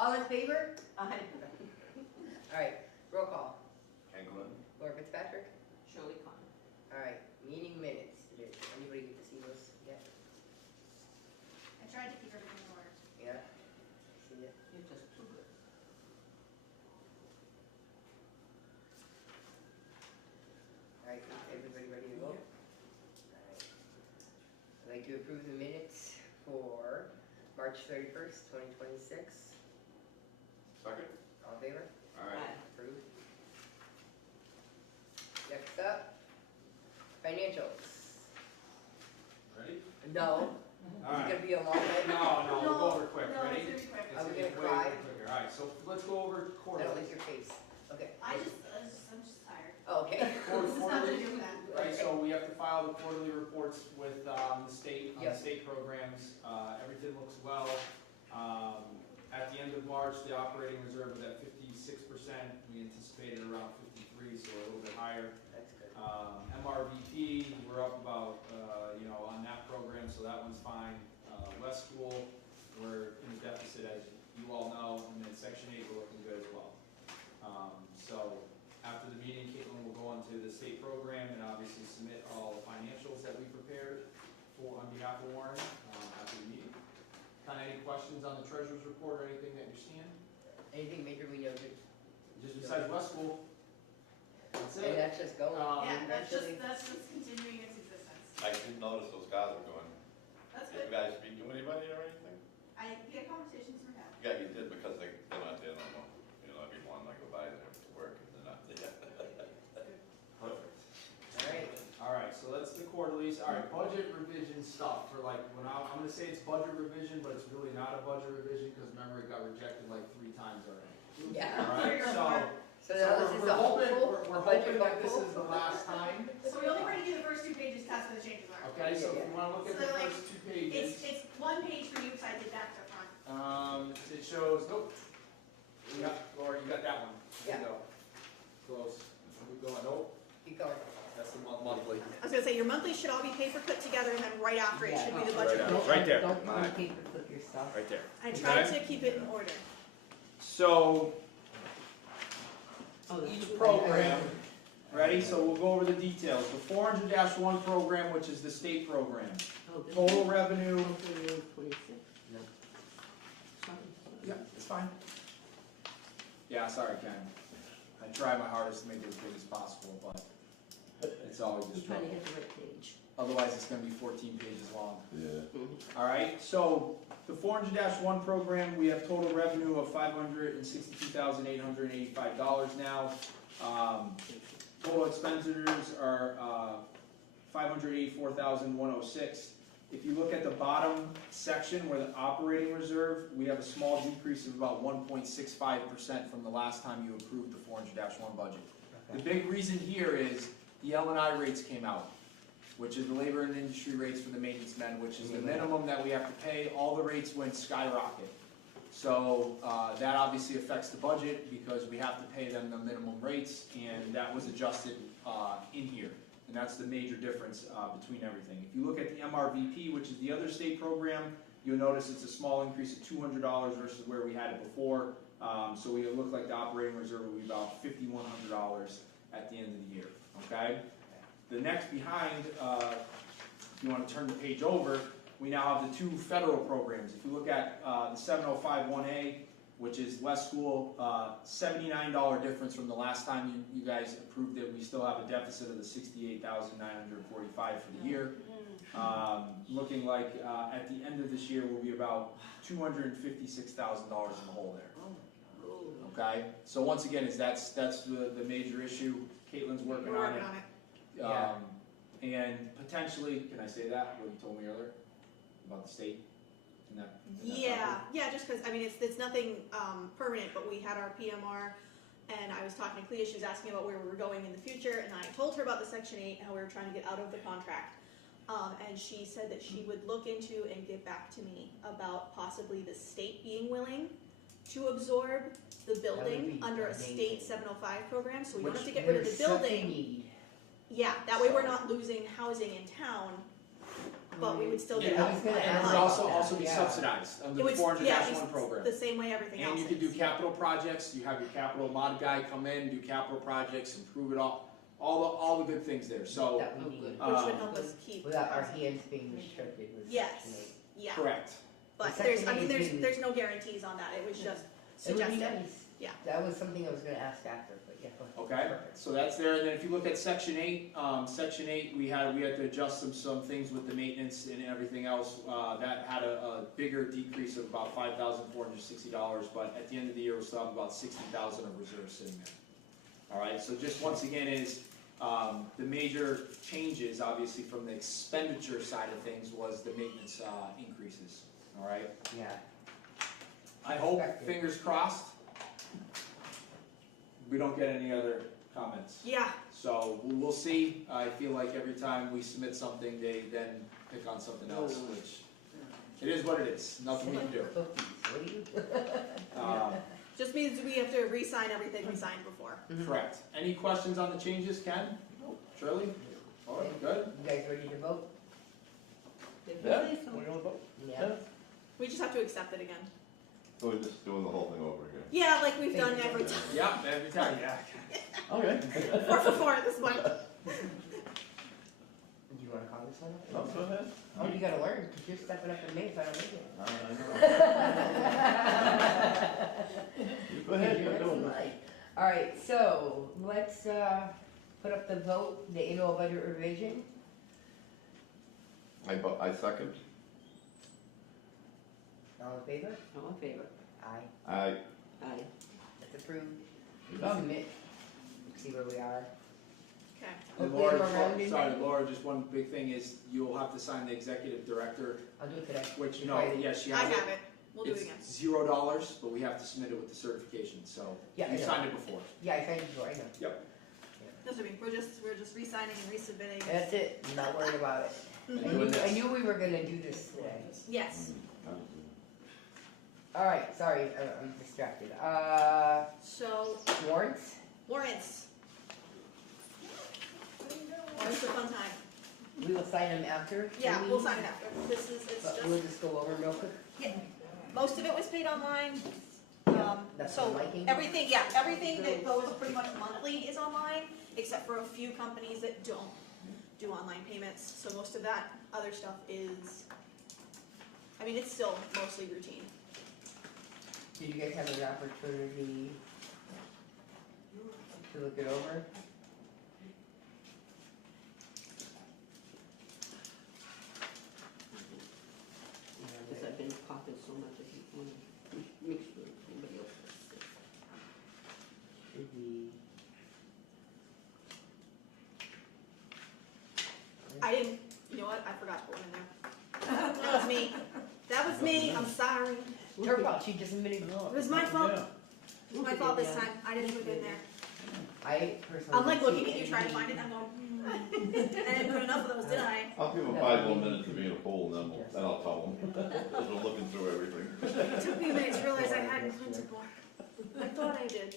All in favor? Aye. All right, roll call. Ken Glenn? Laura Fitzpatrick? Shirley Conn. All right, meeting minutes. Did anybody get to see those yet? I tried to keep everything in order. Yeah? See it? You're just too good. All right, is everybody ready to vote? All right. I'd like to approve the minutes for March 31st, 2026. Second? All in favor? All right. Aye. Approved. Next up, financials. Ready? No, it's All right. gonna be a long night. No, we'll go over quick. No, Ready? it's gonna be quick. Are we It's gonna way cry? quicker. All right, so let's go over I don't quarterly. like your face. Okay. I'm just tired. Oh, okay. This is nothing to Quarterly. do with that. Right, so we have to file the quarterly reports with the state, on the Yep. state programs. Everything looks well. At the end of March, the operating reserve was at 56%. We anticipated around 53, so a little bit higher. That's good. MRVP, we're up about, on that program, so that one's fine. West School, we're in a deficit, as you all know, and then Section 8, we're looking good as well. So after the meeting, Caitlin will go on to the state program and obviously submit all the financials that we prepared on behalf of Warren after the meeting. Kind of any questions on the treasurer's report or anything that you're seeing? Anything major we noted? Just besides West School. That's And it. that's just going. Yeah, Eventually. that's just continuing its existence. I did notice those guys were going. That's You good. guys speak to anybody or anything? I get conversations from him. Yeah, you did because they're not there no more. Everyone like go by there to work and they're not there. Perfect. All right. All right, so that's the quarterlies. All right, budget revision stuff for like, I'm gonna say it's budget revision, but it's really not a budget revision because remember it got rejected like 3 times already. Yeah. All right, So now this is we're a hoping, hopeful, we're a budget hoping that this hopeful. is the last time. So we only ready to do the first 2 pages, that's where the changes are. Okay, so if you wanna look at the So, like, first 2 pages, It's 1 page for you, because I did back to front. it shows, nope. Yeah, Laura, you got that one. There you Yeah. go. Close. Keep going, nope. Keep going. That's the monthly. I was gonna say, your monthly should all be paper clipped together, and then right after it should be the Right budget. after. Right there. Don't Mine. paper clip your stuff. Right there. I tried Okay. to keep it in order. So, Oh, each program, ready? So we'll go over the details. The 400-1 program, which is the state program. Total revenue, yeah, it's fine. Yeah, sorry, Ken. I try my hardest to make it as big as possible, but it's always a struggle. hit the right page. Otherwise, it's gonna be 14 pages long. Yeah. All right, so the 400-1 program, we have total revenue of $562,885 now. Total expenditures are $584,106. If you look at the bottom section where the operating reserve, we have a small decrease of about 1.65% from the last time you approved the 400-1 budget. The big reason here is the L&I rates came out, which is the labor and industry rates for the maintenance men, which is the minimum that we have to pay. All the rates went skyrocket. So that obviously affects the budget because we have to pay them the minimum rates, and that was adjusted in here. And that's the major difference between everything. If you look at the MRVP, which is the other state program, you'll notice it's a small increase of $200 versus where we had it before. So we look like the operating reserve will be about $5,100 at the end of the year, okay? The next behind, if you want to turn the page over, we now have the 2 federal programs. If you look at the 705-1A, which is West School, $79 difference from the last time you guys approved it. We still have a deficit of the $68,945 for the year. Looking like at the end of this year we'll be about $256,000 in the hole there. Okay, so once again, that's the major issue. Caitlin's working We're on working it. on it. And potentially, can I say that, what you told me earlier about the state? In that Yeah, just because, I mean, it's nothing permanent, but we had our PMR, and I was talking to Clea, she was asking about where we were going in the future, and I told her about the Section 8, how we were trying to get out of the contract. And she said that she would look into and get back to me about possibly the state being willing to absorb the building be under a amazing. state 705 program, so we don't Which have to get rid of the there's such a building. need. Yeah, that way we're So- not losing housing in town but we would still get Yeah, I was gonna out. And it ask would also, that, also be yeah. subsidized under It the would, four hundred yeah, one program. the same way everything else And you could do is. capital projects, you have your capital mod guy come in, do capital projects, improve it all the good things there, so, That we need, Which would um, help us keep. without our hands being restricted with Yes. Section 8. Yeah, correct. but The there's, I Section mean, 8 is there's no guarantees on that, it was just It would be suggested. nice. Yeah. That was something I was gonna ask after, but yeah, go ahead. Okay, Perfect. so that's there, and then if you look at section 8, we had to adjust some things with the maintenance and everything else, that had a bigger decrease of about $5,460, but at the end of the year, we're still have about 60,000 of reserves sitting there. Alright, so just once again is, the major changes, obviously, from the expenditure side of things was the maintenance, increases, alright? Yeah, I hope, Expected. fingers crossed, we don't get any other comments. Yeah, So we'll see. I feel like every time we submit something, they then pick on something else, which it is what it is. Nothing we can do. cookies, what do you? Um, just means we have to re-sign everything we signed before. Correct. Any questions on the changes, Ken? Shirley? All right, good. You guys ready to vote? Yeah, we're gonna vote. Yeah. We just have to accept it again. So we're just doing the whole thing over again. Yeah, like we've done every time. Yep, every time, yeah. Okay. 4 for 4 at this point. Do you wanna call this one? Oh, go ahead. Oh, you gotta learn, cause you're stepping up for me if I don't make it. You go ahead, you're doing it. Alright, so let's, put up the vote, the annual budget revision. I second. All in favor? All in favor? Aye. Aye. Aye. That's approved. Done. Submit. See where we are. Okay. And Hopefully Laura, I'm around in sorry, May. Laura, just one big thing is you'll have to sign the executive director, I'll do it today. which, If no, I- yeah, she I has it. have it. We'll do it again. It's $0, but we have to submit it with the certification, so Yeah, I you know. signed it before. Yeah, I signed it before, I know. That's what I mean. We're just re-signing and resubmitting. That's it, I'm not worried about it. Mhm. I knew we were gonna do this today. Yes. Alright, sorry, I'm distracted. So Warrants? warrants. Warrants are a fun time. We will sign them after? Yeah, the we'll meeting? sign it after. This is it's But just we'll just go over them real quick. most of it was paid online. That's So my liking. everything that goes pretty much monthly is online, except for a few companies that don't do online payments. So most of that other stuff is, I mean, it's still mostly routine. Did you guys have an opportunity to look it over? Because I've been coughing so much, I keep wanting to mix with somebody else's. Should be. I didn't, you know what, I forgot to put one in there. That was me. That was me, I'm sorry. Her fault, she just admitted. It was my fault. Yeah. It was my fault this time. I didn't put it in there. I personally. I'm like don't looking see at you trying to any- find it, and I'm going, I didn't put enough of those, did I? I'll give them 5 more minutes to be in a pool and then I'll tell them. As we're looking through everything. It took me a minute to realize I hadn't printed more. I thought I did.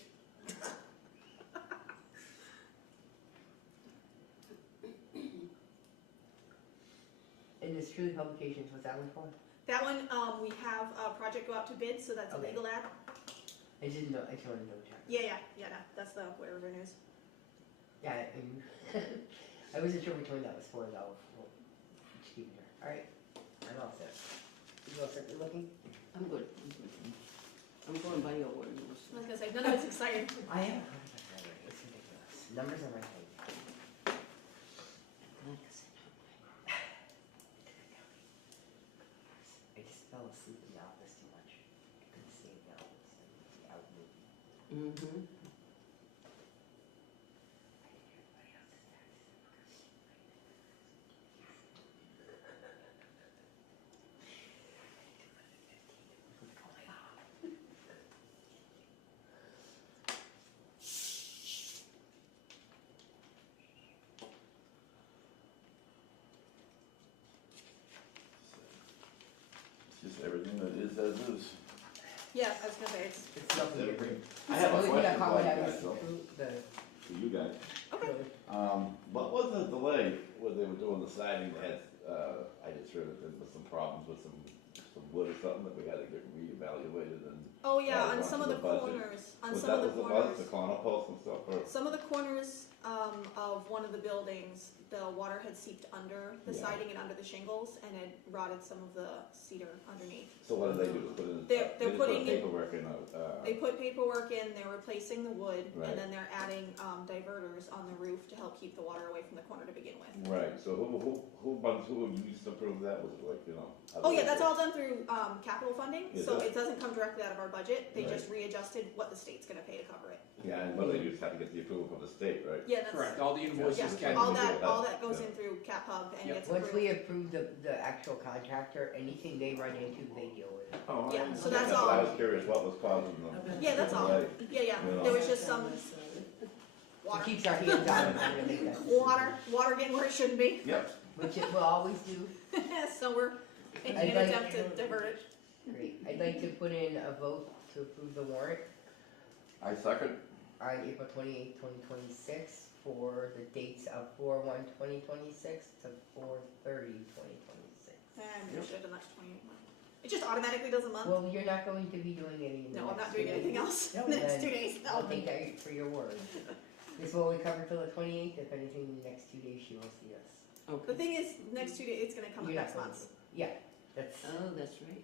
And this Truly Publications, what's that one for? That one, we have a project go out to bid, so that's a Okay. legal ad. I didn't know, I just wanted to double check. Yeah, no, that's the Ware River News. Yeah, I wasn't sure which one that was for though. Well, just keep it there. Alright, I'm all set. You all set, you looking? I'm good. I'm going by your word. I was gonna say, none of it's exciting. I am. It's ridiculous. Numbers on my head. I just fell asleep in the office too much. I couldn't stay in the office. I was out moving. Mm-hmm. It's just everything that is as is. Yeah, I was gonna say, it's, It's nothing different. I have a Only thing I question caught for when you I guys, was though, the, for you guys. okay. What was the delay when they were doing the siding? They had I just heard that there was some problems with some wood or something that we had to get reevaluated and. Oh yeah, added on onto some of the the budget. corners, on Was some that of the was corners. the corner posts and stuff, or? Some of the corners of one of the buildings, the water had seeped under the Yeah. siding and under the shingles and had rotted some of the cedar underneath. So what did they do? Put in? They're they just putting put in- paperwork in. They put paperwork in, they're replacing the wood, Right. and then they're adding diverters on the roof to help keep the water away from the corner to begin with. Right. So who used to approve that? Was it like Oh yeah, that's all done through capital funding, Is so it? it doesn't come directly out of our budget. They Right. just readjusted what the state's gonna pay to cover it. Yeah, and but they just have to get the approval from the state, right? Yeah, that's Correct, all the invoices yeah. can All be. that goes Yeah. in through Cap Hub and Yep. gets Once approved. we approve the actual contractor, anything they run into, they deal with it. Oh, Yeah, I- so that's but all. I was curious what was causing them. Yeah, that's all. Right. Yeah, yeah. Yeah. There was just some It water, keeps our hands on it, we're gonna make that decision. water getting where it shouldn't be. Yep. Which it will always do. So we're making I'd an like- attempt to divert it. Great. I'd like to put in a vote to approve the warrant I second. on April 28th, 2026 for the dates of 4/1/2026 to 4/30/2026. And we should have done that to 28. It just automatically does a month. Well, you're not going to be doing any in the No, I'm next not doing 2 anything days. else in the next 2 days. I'll No. take that for your word. This will only cover till the 28th. If anything, in the next 2 days, she will see us. The Okay. thing is, next 2 days, it's gonna come up You're not next going month. to. Yeah, that's, Oh, that's right.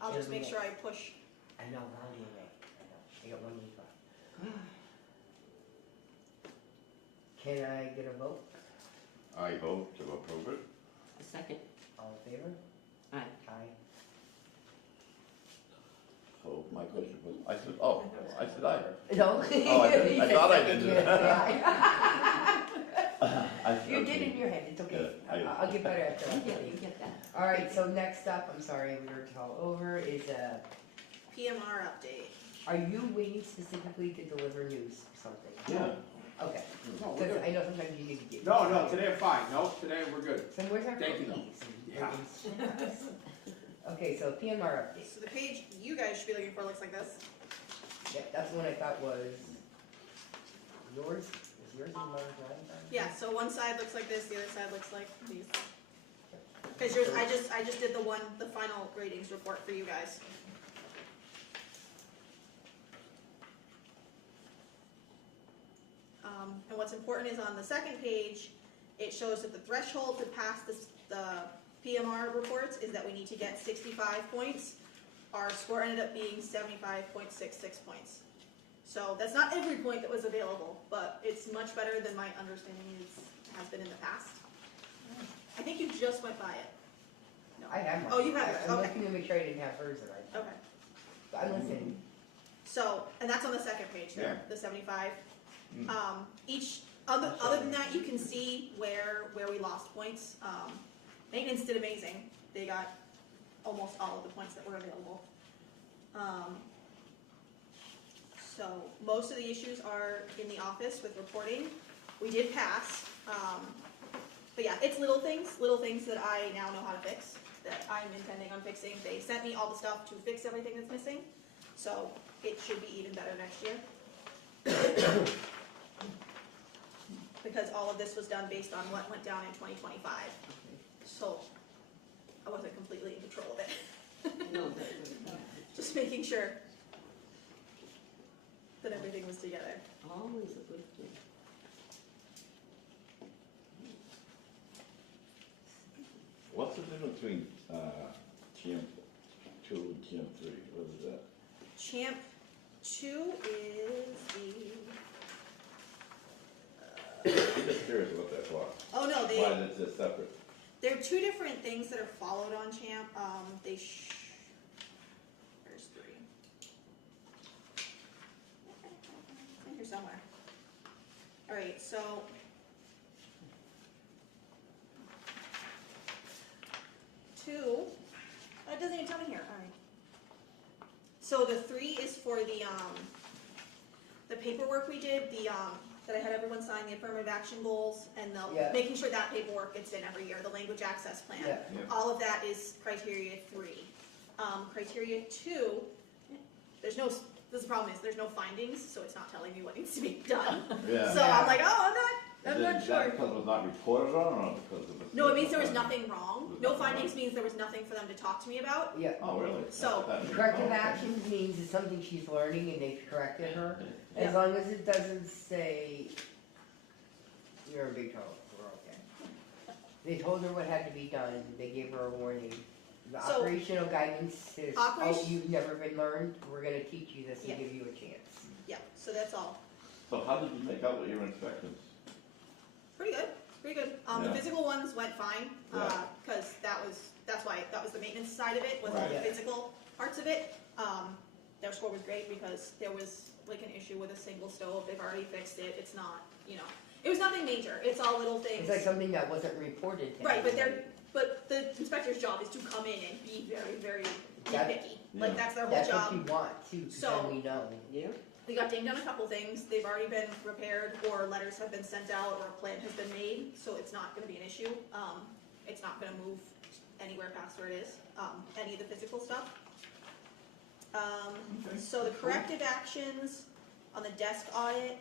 I'll just make sure I push. I know, Ronnie and I know. I got 1 week left. Can I get a vote? I vote to approve it. A second. All in favor? Aye. Aye. So my question was, I said aye. No. Oh, I didn't. I thought I did. You didn't say aye. I- You did in your head, it's okay. Yeah, I- I'll get better after You that. get, you get that. All right, so next up, I'm sorry, we were all over, is, PMR update. are you waiting specifically to deliver news or something? Yeah. Okay, No, we're because good. I know sometimes you need to get. No, today I'm fine, no, today we're good. So where's our Thank you. cookies? Yeah. Okay, so PMR update. So the page you guys should be looking for looks like this. Yeah, that's the one I thought was yours. Is yours in Mars Line? Yeah, so one side looks like this, the other side looks like these. Cause yours, I just did the final ratings report for you guys. And what's important is on the second page, it shows that the threshold to pass the PMR reports is that we need to get 65 points. Our score ended up being 75.66 points. So that's not every point that was available, but it's much better than my understanding has been in the past. I think you just went by it. No. I have mine. Oh, you have yours, I'm okay. looking to make sure I didn't have hers right. Okay. I'm listening. So, and that's on the second page there, the 75. Other than that, you can see where we lost points. Maintenance did amazing. They got almost all of the points that were available. So most of the issues are in the office with reporting. We did pass, but yeah, it's little things that I now know how to fix, that I'm intending on fixing. They sent me all the stuff to fix everything that's missing, so it should be even better next year. Because all of this was done based on what went down in 2025, so I wasn't completely in control of it. No, that, Just making sure that everything was together. always a good thing. What's the difference between Champ 2 and Champ 3? What is that? Champ 2 is I'm just curious what that's for. oh no, Why is it just separate? they're two different things that are followed on Champ. There's 3. In here somewhere. Alright, so. It doesn't even tell me here, alright. So the 3 is for the paperwork we did, that I had everyone sign the affirmative action goals, and Yeah. making sure that paperwork gets in every year, the language access plan. Yeah. All of that is criteria 3. Criteria 2, this is the problem is there's no findings, so it's not telling me what needs to be done. Yeah. So I'm like, oh, I'm not I'm Is not that sure. because it was not reported on, or because of the? No, it means there was nothing wrong. There's No nothing wrong. findings means there was nothing for them to talk to me about. Yeah, Oh, really? So- That- that- corrective oh, okay. actions means it's something she's learning and they've corrected her. As Yeah. long as it doesn't say, you're in big trouble, we're okay. They told her what had to be done, they gave her a warning. The So- operational guidance says, oh, Operation- you've never been learned, we're gonna teach you this Yeah. and give you a chance. Yeah, so that's all. So how did you make out with your inspections? Pretty good, pretty good. The Yeah. physical ones went fine, Yeah. cause that was the maintenance side of it, was all Right. the Yeah. physical parts of it. Their score was great because there was like an issue with a single stove, they've already fixed it, it's not, it was nothing major, it's all little things. It's like something that wasn't reported to Right, but anybody. but the inspector's job is to come in and be very, very That- nitpicky, Yeah. like that's their whole That's job. what you want too, cause So- then we know. Yeah, We got dinged on a couple things, they've already been repaired, or letters have been sent out, or a plan has been made, so it's not gonna be an issue. It's not gonna move anywhere past where it is, any of the physical stuff. So the corrective actions on the desk audit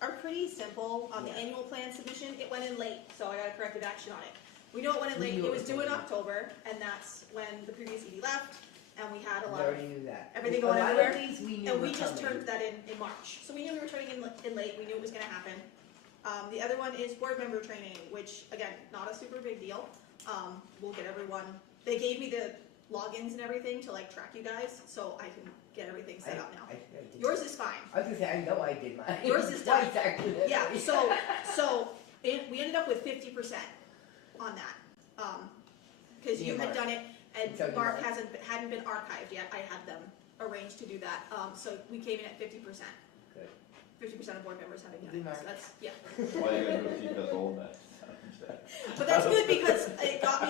are pretty simple. On the Yeah. annual plan submission, it went in late, so I got a corrective action on it. We know it went in We late, knew it it was was due in late. October, and that's when the previous ED left, and we had a We lot of already knew that. everything A going lot of everywhere, these we knew and were we just coming. turned that in March. So we knew we were turning in late, we knew it was gonna happen. The other one is board member training, which, again, not a super big deal. We'll get everyone, they gave me the logins and everything to like track you guys, so I can get everything set up now. I did. Yours is fine. I was gonna say, I know I did mine. Yours is done. Twice, actually. Yeah, so we ended up with 50% on that. Cause you Me and had Mark. done it, and So did Mark Mark. hadn't been archived yet, I had them arranged to do that, so we came in at 50%. Good. 50% of board members having done Good it, Mark. so that's, yeah. Why are you gonna go keep us all that? But that's good because it got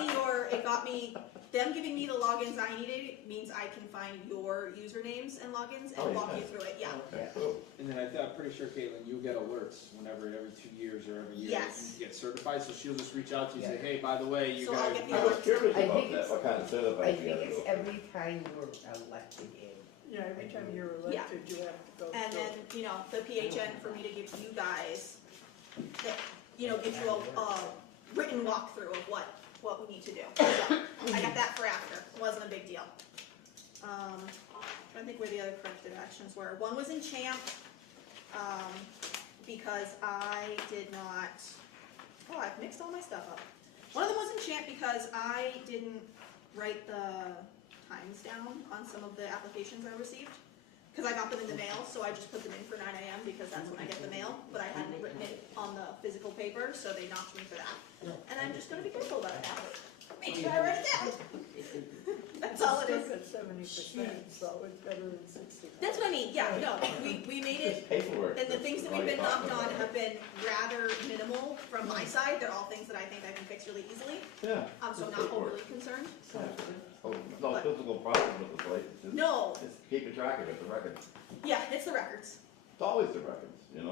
me, them giving me the logins I needed means I can find your usernames and logins Oh, and walk yeah. you through it, yeah. Okay, cool. And then I'm pretty sure, Caitlin, you get alerts whenever, every 2 years or every year Yes. you get certified, so she'll just reach out to you and say, Yeah. hey, by the way, you So I'll guys. get the I was alerts. curious I about think that, it's- what kind of setup I I think gotta it's go. every time you're elected in. Yeah, every time you're Yeah. elected, you have to go. And then, the PHN for me to give to you guys, that, gives you a written walkthrough of what we need to do. So, I got that for after, it wasn't a big deal. Trying to think where the other corrective actions were. One was in Champ, because I did not, I've mixed all my stuff up. One of them was in Champ because I didn't write the times down on some of the applications I received. Cause I got them in the mail, so I just put them in for 9 AM because that's when I get the mail, but I hadn't written it on the physical paper, so they knocked me for that. And I'm just gonna be careful about it now. Make sure I write it down. That's all it is. At 70%, so it's better than 60. That's what I mean, yeah, no, we made it, It's paperwork. and the things that we've been That's knocked all on you're have been rather minimal from my side. They're all things that I think I can fix really easily. talking about. Yeah. So it's not paperwork. overly concerned. Oh, no But- physical problem with the place, it's just, No, it's keeping track of it, the records. yeah, it's the records. It's always the records, I mean.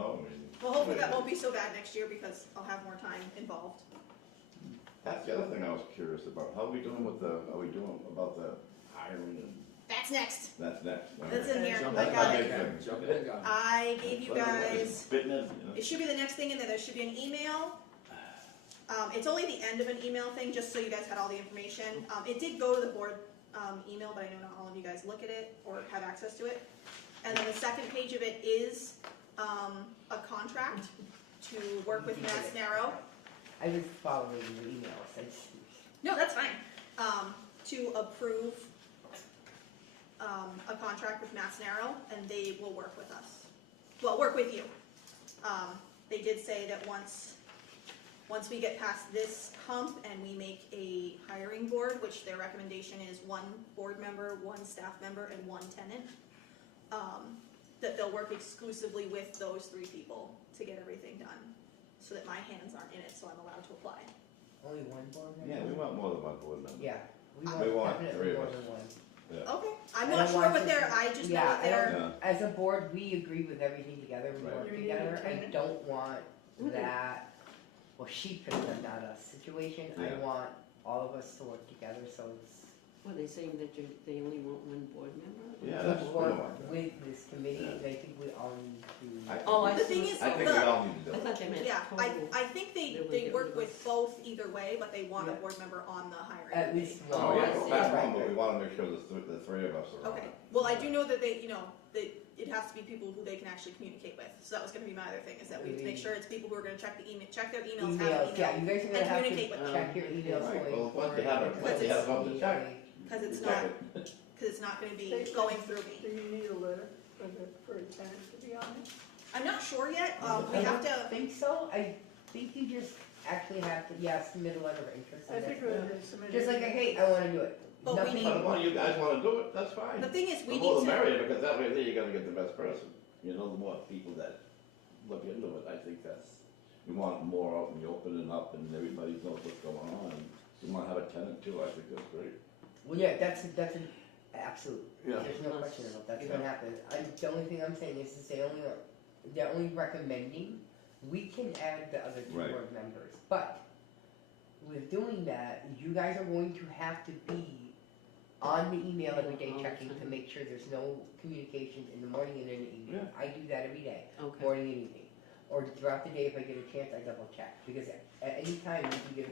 Well, hopefully that won't be so bad next year because I'll have more time involved. That's the other thing I was curious about, how are we doing about the hiring and, That's next. that's next. all That's right. in here. Jump I in, got it. Jump in, got it. I gave you guys, Fitness, it should be the next thing in there. There should be an email. It's only the end of an email thing, just so you guys had all the information. It did go to the board email, but I know not all of you guys look at it or have access to it. And then the second page of it is a contract to work with Mass Narrow. I was following your emails, I just, No, that's fine. To approve a contract with Mass Narrow, and they will work with us. Well, work with you. They did say that once we get past this hump and we make a hiring board, which their recommendation is 1 board member, 1 staff member, and 1 tenant, that they'll work exclusively with those 3 people to get everything done, so that my hands aren't in it, so I'm allowed to apply. only one board member? yeah, we want more than one board member. Yeah, we We want want 3 definitely of more us. than one. Yeah. Okay, I'm I not don't sure want what to- they're, I just know Yeah, that I they're, don't, as a board, we agree with everything together, we Right. work You need together, a I tenant? don't want that, well, she could have done a situation, I Yeah. want all of us to work together, so it's Were they saying that they only want one board member? Yeah, To that's what I work want. with this committee, Yeah. and I think we all need to. Oh, I The thing see. is, I think we all need to I do it. thought they meant yeah, total. I think They would they get work rid of with us. both either way, but they want a Yeah. board member on the hiring At committee. least Oh, one. I yeah, see. that's one, but we wanna make sure the three of us are on Okay, it. well, I do know that they, that it has to be people who they can actually communicate with, so that was gonna be my other thing, is that we need to make sure it's people who are gonna check their emails, have an Emails, email, yeah, you guys are gonna and have communicate to with check your emails Right, going well, forward. once you have it, because once you it's have something to check. usually- because it's Check not, it. because it's not gonna be They- going through Do me. you need a letter for a tenant to be on it? I'm not sure yet, we I have don't to, think so, I think you just actually have to, submit a letter of interest. I and think that's it it. was submitted. Just like, hey, I wanna do it. But we Nothing- need- But if one of you guys wanna do it, that's fine. the thing is, The we more need the to, merrier, because that way there you're gonna get the best person. You know, the more people that look into it, I think we want more out in the open and up and everybody knows what's going on. You wanna have a tenant too, I think that's great. Well, yeah, that's an absolute, Yeah. there's no question about that's Yeah. gonna happen. The only thing I'm saying is they're only recommending, we can add the other two Right. board members. But with doing that, you guys are going to have to be on the email every day All the checking to time. make sure there's no communication in the morning and in the evening. Yeah. I do that every day, Okay. morning and evening. Or throughout the day, if I get a chance, I double check, because at any time you can get,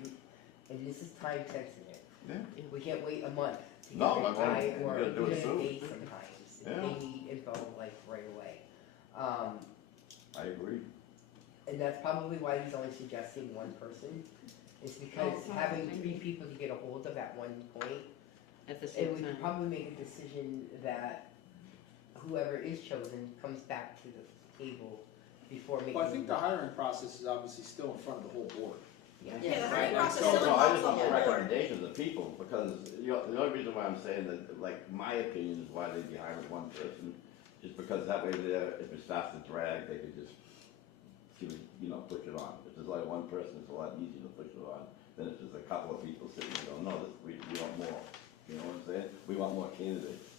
and this is time sensitive. Yeah. We can't wait a month to get No, a that's guy, right. or You gotta do it even a soon. day sometimes, Yeah. they need info like right away. I agree. And that's probably why he's only suggesting one person, is because Oh, having maybe. 3 people to get a hold of at one point, At the and same we could time. probably make a decision that whoever is chosen comes back to the table before making. Well, I think the hiring process is obviously still in front of the whole board. Yeah. yeah, the Right, hiring like, process so- still No, I involves just the want the whole board. recommendations of people, because the only reason why I'm saying that, like, my opinion is why they'd be hiring one person, is because that way there, if it starts to drag, they could just give it, push it on. If there's like one person, it's a lot easier to push it on than if there's a couple of people sitting there going, no, we want more. You know what I'm saying? We want more candidates.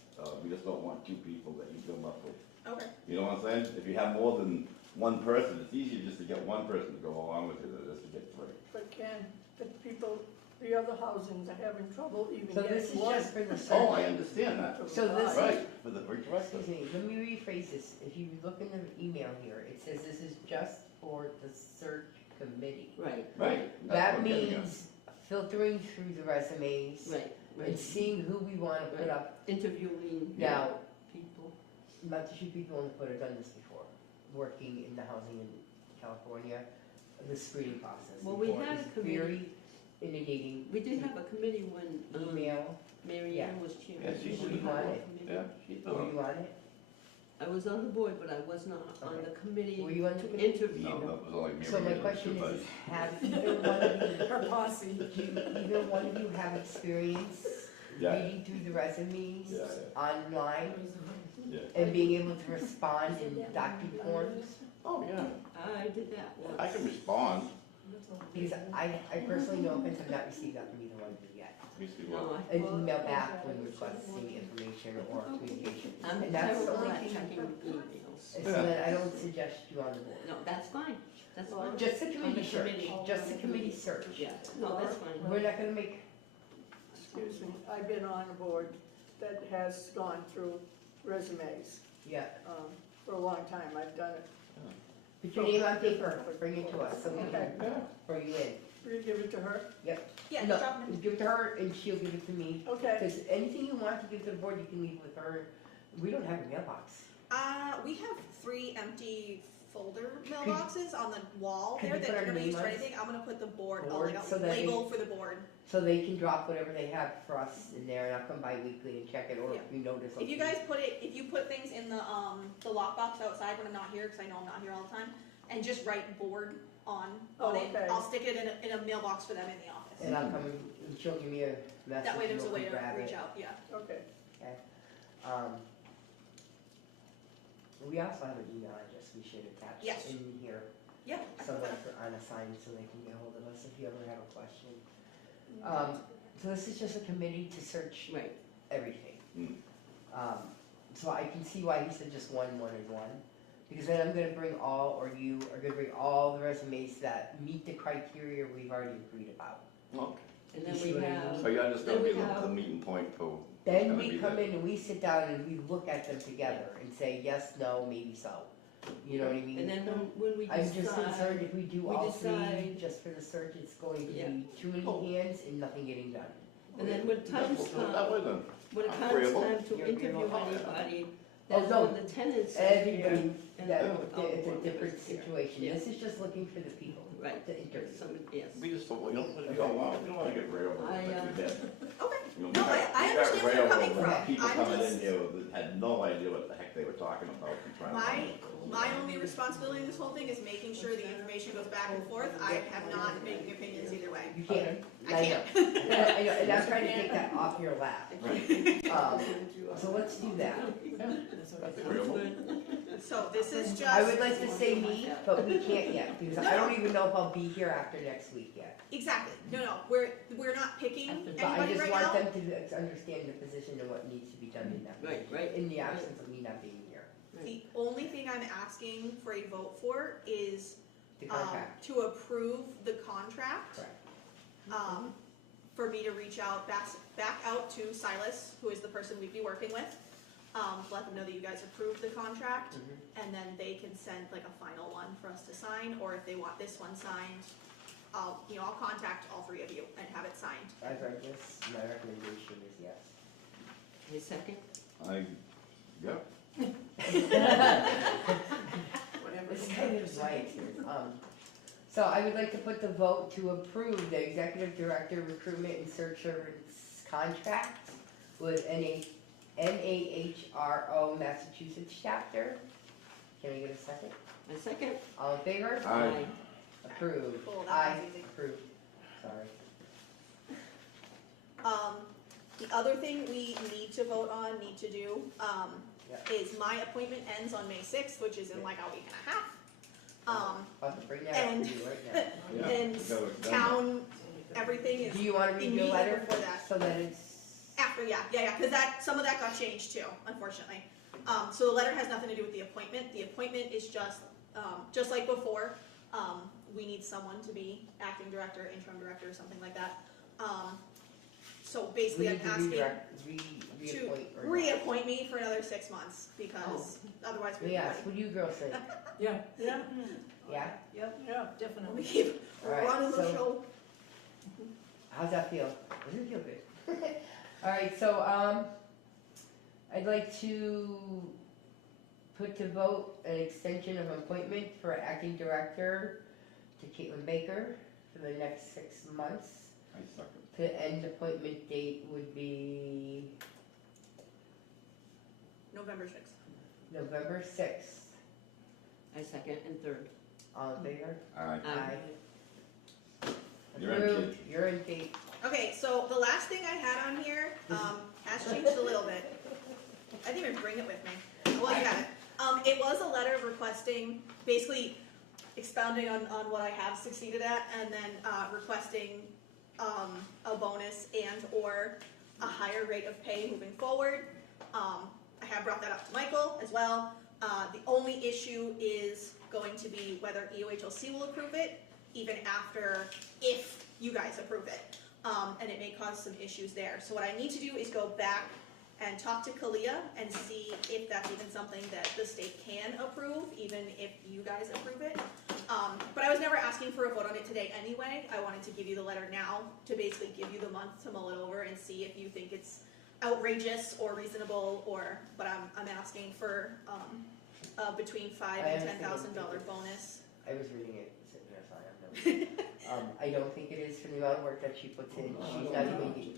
We just don't want 2 people that you come up with. Okay, You know what I'm saying? If you have more than one person, it's easier just to get one person to go along with it than just to get 3. But the other housings are having trouble even So this getting is one. just for the Oh, I search. understand that. to So this apply. Right, for the director. Excuse me, let me rephrase this. If you look in the email here, it says this is just for the search committee. Right. Right. that's That what I'm getting at. means filtering through the resumes Right, and right. seeing who we want to put Right. up. Interviewing Now, people. not too few people on the board have done this before, working in the housing in California, the screening process. Well, we before had is a committee. Very inundating We did have a committee when email. Mary Ann was chair. Yeah, she should We be had on a it. committee. Yeah, she's Were doing you on it? I was on the board, but I was not on Okay. the committee Were you on the to committee? interview. No, that was only Mary. So my Ann, question but- is, have either one of you, Her posse. do either one of you have experience Yeah. reading through the resumes Yeah, online Yeah. and being able to respond in docu forms? Oh, yeah. I did that once. I can respond. Because I personally, no offense, have not received that from either one of you yet. You see No, what? I, An email back when requesting information or communication. I'm And that's the terrible only at thing, checking emails. and so then I don't suggest you on the board. No, that's fine, that's fine. Just the committee the search, committee. just the committee search. Yeah, no, that's fine. We're not gonna make, Excuse me, I've been on a board that has gone through resumes, yeah, for a long time. I've done it. put your name on paper, bring it to us so we Okay. can Yeah. throw you in. Will you give it to her? yeah, No, drop them in. give it to her and she'll give it to me. Okay. Because anything you want to give to the board, you can leave with her. We don't have a mailbox. We have 3 empty folder mailboxes on the wall could there you that put our are gonna be used for name on anything, I'm gonna put the board, Board, like so a that label for the board. So they can drop whatever they have for us in there and I'll come by weekly and check it or if we notice something. If you guys if you put things in the lockbox outside when I'm not here, cause I know I'm not here all the time, and just write board on Oh, it, okay. I'll stick it in a mailbox for them in the office. And I'll come and she'll give me a message. That way there's a and we'll way to grab reach it. out, yeah. Okay. We also have an email address we should attach Yes. in here, Yeah. I can somewhere put for unassigned so they can get hold of us if you ever have a question. So this is just a committee to search Right, everything. Mm. So I can see why he said just one, one, and one. Because then I'm gonna bring all, or you are gonna bring all the resumes that meet the criteria we've already agreed about. Okay. And You then see we what I have, mean? So you're just Then gonna we be have- the meeting point for. what's Then gonna we be come there. in and we sit down and we look at them together and say, yes, no, maybe so. You know what I mean? and then when we I'm just concerned decide, if we do we all three decide- just for the search, it's going to Yeah. be too many hands and nothing getting done. and then when time's We'll do it that way come, then. when it I'm comes agreeable. time to You're interview agreeable? anybody, Oh, that's no. when the tenants are Everybody, here. and that, all it's board a members different here. situation. Yeah. This is just looking for the people Right. to interview. Somebody, yes. We just don't, we don't wanna get railroaded like we did. Okay. You know, No, we got- I we got understand where you're coming railroaded with from. People I'm coming in just- here that had no idea what the heck they were talking about and trying to. My only responsibility in this whole thing is making sure the information goes back and forth. I have not making opinions either way. You can't, I I know. can't. I know, and I'm trying to take that off your lap. So let's do that. Agreeable. So this is just. I would like to say me, but we can't yet, because I don't even know if I'll be here after next week yet. Exactly. No, we're not picking But I anybody just right want now. them to understand the position and what needs to be done in that. Right, position, right. In the absence of me not being here. The only thing I'm asking for a vote for is The contract, to approve the contract. correct. For me to reach out, back out to Silas, who is the person we'd be working with. Let them know that you guys approved the contract, Mhm. and then they can send like a final one for us to sign, or if they want this one signed, I'll contact all three of you and have it signed. I've read this, my recommendation is yes. A second? Yeah, This kind of right here. So I would like to put the vote to approve the executive director recruitment and search service contract with NAHRO Massachusetts chapter. Can I get a second? A second? All in favor? Aye. Approved. Cool, that Aye, was easy. approved. Sorry. The other thing we need to vote on, need to do, Yeah. is my appointment ends on May 6th, which is in like a week and a half. About to bring that up and- to you right now. yeah. And we gotta extend that. town, everything is Do you wanna read your immediately letter before that. so that it's, After, yeah, because some of that got changed too, unfortunately. So the letter has nothing to do with the appointment. The appointment is just like before, we need someone to be acting director, interim director, or something like that. So we basically, I'm need to asking to reappoint or not? reappoint me for another 6 months, because otherwise we're Yes, what do you girls think? Yeah, yeah, Yeah? yep, yeah, definitely. we keep All right, running the so- show. How's that feel? Doesn't feel good. Alright, so, I'd like to put to vote an extension of appointment for acting director to Caitlin Baker for the next 6 months. I second. The end appointment date would be November 6th. November 6th. I second and third. All in favor? Aye. Aye. You're in, Approved. kid. You're in, Kate. Okay, so the last thing I had on here has changed a little bit. I didn't even bring it with me. Well, you got it. It was a letter requesting, basically expounding on what I have succeeded at, and then requesting a bonus and or a higher rate of pay moving forward. I have brought that up to Michael as well. The only issue is going to be whether EOHLC will approve it, even after, if you guys approve it. And it may cause some issues there. So what I need to do is go back and talk to Kalia and see if that's even something that the state can approve, even if you guys approve it. But I was never asking for a vote on it today anyway. I wanted to give you the letter now to basically give you the month to mull it over and see if you think it's outrageous or reasonable, or, but I'm asking for between $5,000 and $10,000 bonus. I was reading it, sitting there, sorry, I'm not. I don't think it is for the amount of work that she puts in. She's not even getting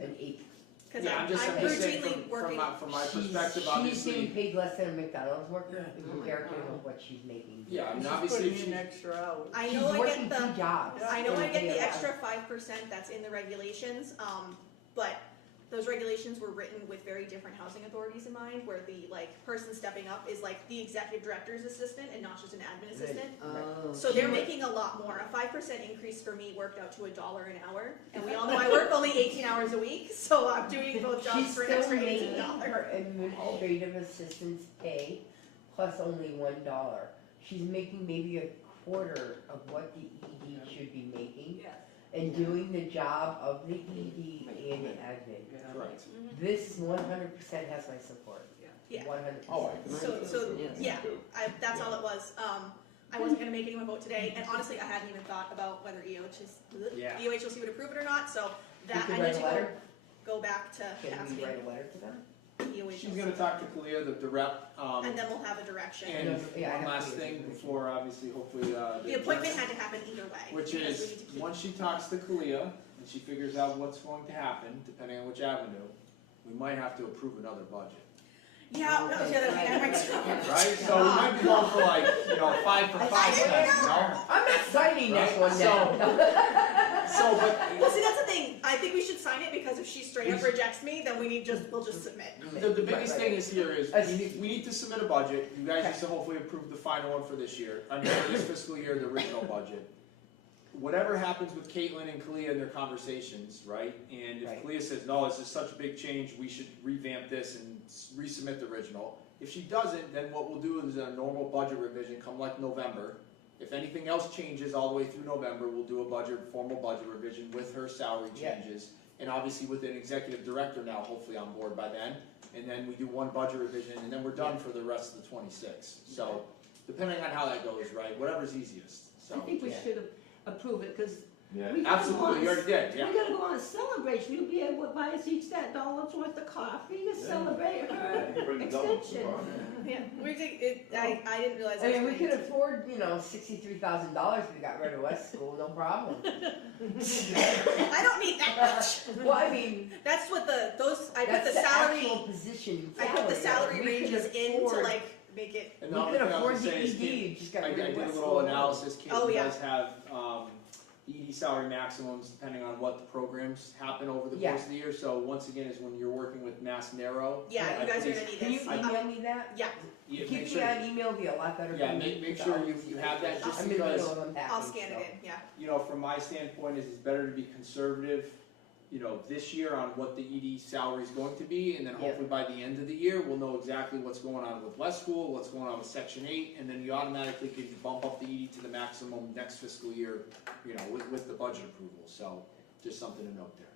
an 8. Because Yeah, I'm just I'm saying routinely working. from my She's perspective, getting obviously, paid less than a McDonald's worker Yeah. compared to what she's making. yeah, I mean, She's obviously, putting if in she, extra hours. I She's know I working get 2 the, jobs. I know I get the Yeah. extra 5% that's in the regulations, but those regulations were written with very different housing authorities in mind, where the person stepping up is like the executive director's assistant and not just an admin assistant. Oh. So they're making a lot more. A 5% increase for me worked out to $1 an hour, and we all know I work only 18 hours a week, so I'm doing both jobs She's for an still extra making $18. her administrative assistant's pay plus only $1. She's making maybe a quarter of what the ED should be making. Yeah. and doing the job of the ED and the admin. Correct. Mhm. This 100% has my support. Yeah. 100%. Oh, I can. So, Yes. yeah, that's all it was. I wasn't gonna make anyone vote today, and honestly, I hadn't even thought about whether Yeah. EOHLC would approve it or not, so We that, could I write need a to letter. go back to Can asking we write a letter to them? She's gonna EOHLC, talk to Kalia, the rep, and then we'll have a direction. and Yeah, I one have last to thing agree. before, obviously, hopefully, The appointment had to happen either way. which because we is, need to keep- once she talks to Kalia, and she figures out what's going to happen, depending on which avenue, we might have to approve another budget. Yeah, that was the other thing, I might. Right, so we might be going for like, 5 for 5 cents, you know? I'm not signing this Right, one so- now. So, but, Well, see, that's the thing, I think we should sign it, because if she straight up rejects me, then we'll just submit. the biggest Right, thing is here is, That's- we need to submit a budget, you guys need to hopefully approve the final one for this year, I mean, for this fiscal year, the original budget. Whatever happens with Caitlin and Kalia in their conversations, right, and if Right. Kalia says, no, this is such a big change, we should revamp this and resubmit the original. If she doesn't, then what we'll do is a normal budget revision come like November. If anything else changes all the way through November, we'll do a formal budget revision with her salary Yeah. changes. And obviously with an executive director now hopefully on board by then, and then we do one budget revision, and then we're done for the rest of the 26. So, depending on how that goes, right, whatever's easiest, I so. think we Yeah. should approve it, because Yeah. we gotta go Absolutely, on, you already did, yeah. we gotta go on a celebration, you'll be able to buy us each that $1 worth of coffee to celebrate her You bring the donuts extension. tomorrow. Yeah, we did, I didn't realize. I that mean, we was could going afford, $63,000 if we got rid of West School, no problem. to- I don't need that much. Well, I mean, That's what I put that's the the salary, actual position I put the salary We could ranges in to afford- like make it, And We the only could thing I afford was the gonna say is, ED, you just got I rid of did a West little School. analysis, Oh, Caitlin yeah. does have, ED salary maximums depending on what the programs happen over the Yeah. course of the year, so once again, is when you're working with Mass Narrow. yeah, I you guys are please- gonna need Can you this. email me that? Yeah, Yeah, make Keep me sure, on email, be a lot better for yeah, me. make sure you have that, just I'm in the because, middle of unpacking. I'll scan so. it in, yeah. you know, from my standpoint, is it's better to be conservative, this year on what the ED salary is going to be, and then Yeah. hopefully by the end of the year, we'll know exactly what's going on with West School, what's going on with Section 8, and then you automatically can bump up the ED to the maximum next fiscal year, with the budget approval, so just something to note there.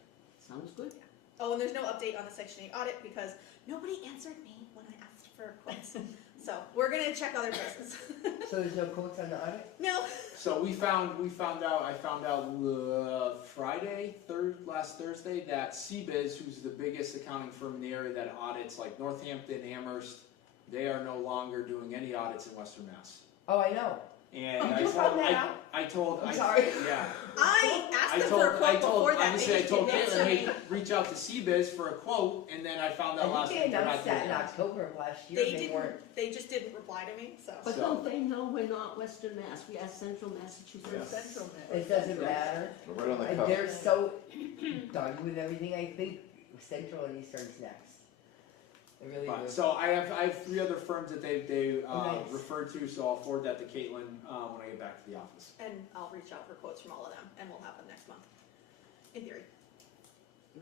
Sounds good. Oh, and there's no update on the Section 8 audit because nobody answered me when I asked for quotes. So we're gonna check other places. So there's no quotes on the audit? No, So I found out Friday, last Thursday, that CBiz, who's the biggest accounting firm in the area that audits like Northampton, Amherst, they are no longer doing any audits in Western Mass. Oh, I know. And Did I you told, find that out? I told, I'm I, sorry. yeah. I asked I them told, for a quote before that. obviously I They told didn't answer Caitlin, me. hey, reach out to CBiz for a quote, and then I found out I last think week they they're not announced doing that in that. October of last year, They they didn't, weren't. they just didn't reply to me, so. But So- don't they know we're not Western Mass, we are Central Massachusetts? Central It doesn't matter. We're right on the cusp. They're so done with everything, I think Central and Eastern's next. I really Fine. do. So I have 3 other firms that they Nice. referred to, so I'll forward that to Caitlin, when I get back to the office. And I'll reach out for quotes from all of them, and we'll have them next month, in theory.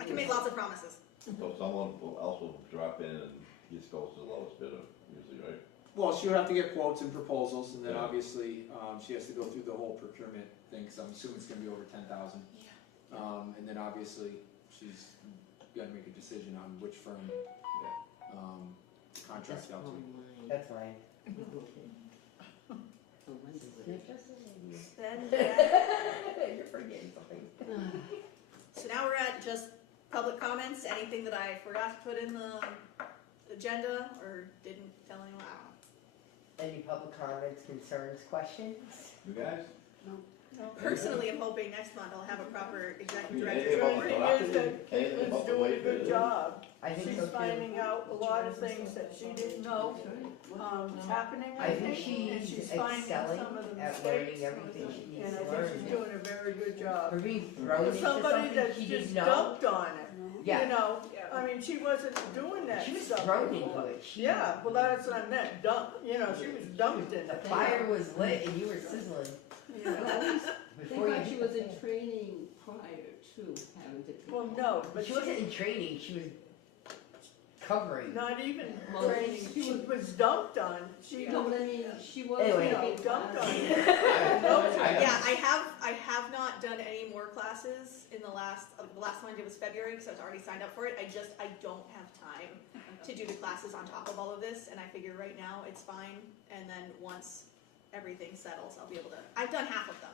I can make lots of promises. So someone else will drop in and just goes to the lowest bidder, usually, right? Well, she would have to get quotes and proposals, and then Yeah. obviously, she has to go through the whole procurement thing, because I'm assuming it's gonna be over 10,000. Yeah. And then obviously, she's gotta make a decision on which firm, contracts That's out to. probably mine. That's fine. Okay. Oh, when's You're it? just an idiot. Then, You're forgetting something. so now we're at just public comments, anything that I forgot to put in the agenda or didn't tell anyone, I Any public comments, concerns, questions? You guys? don't know. Personally, I'm hoping next month I'll have a proper executive Anything director about The report. thing is that Caitlin's doing a good job. I think She's so too. finding out a lot of things that she didn't know, happening, I think and she's she's finding excelling some of the at learning mistakes. everything she needs And to I think learn. she's doing a very good job. For being thrown For into somebody something that's she just didn't know. dumped on it, Yeah, you know, I mean, she wasn't doing that she was stuff thrown before. into it. She- Yeah, well, that's what I meant, dumped, she was dumped in The it. fire was lit and you were sizzling You know. I before you thought she hit was the in fan. training prior to having to. Well, no, but She wasn't in training, she was covering. Not even Well, training, she she was- was dumped on, she, No, but I mean, she was Anyway. taking dumped on. classes. Yeah, I have not done any more classes in the last one I did was February, because I was already signed up for it. I don't have time to do the classes on top of all of this, and I figure right now it's fine, and then once everything settles, I'll be able to, I've done half of them,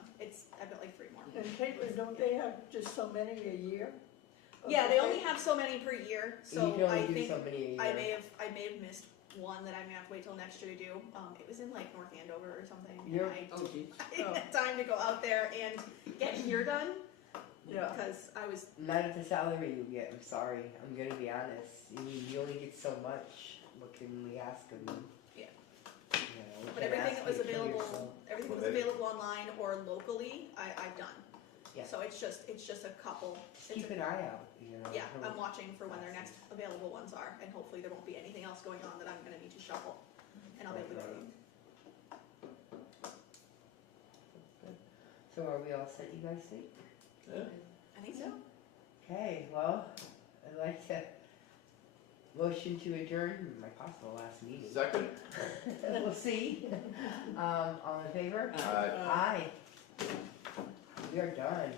I've got like 3 more. And Caitlin, don't they have just so many a year? Yeah, they only have so many per year, so You can only I do think so many a I year. may have missed one that I'm gonna have to wait till next year to do. It was in like North Andover or something, and You're- I Oh, geez. didn't have time to go out there and get here done, Yeah. because I was, Not at the salary you get, I'm sorry, I'm gonna be honest. You only get so much, what can we ask of you? Yeah. You know, we but can't everything ask that was you to kill available, yourself. everything that Well, was they- available online or locally, I've done. Yeah. So it's just a couple. Just It's keep a- an eye out, you know. Yeah, for- I'm watching for when their next available ones are, and hopefully there won't be anything else going on that I'm gonna need to shuffle, and I'll be able to go in. So are we all set, you guys think? Yeah. I think so. Okay, well, I'd like to motion to adjourn, my possible last meeting. Second? We'll see. All in favor? Alright. Aye. We are done.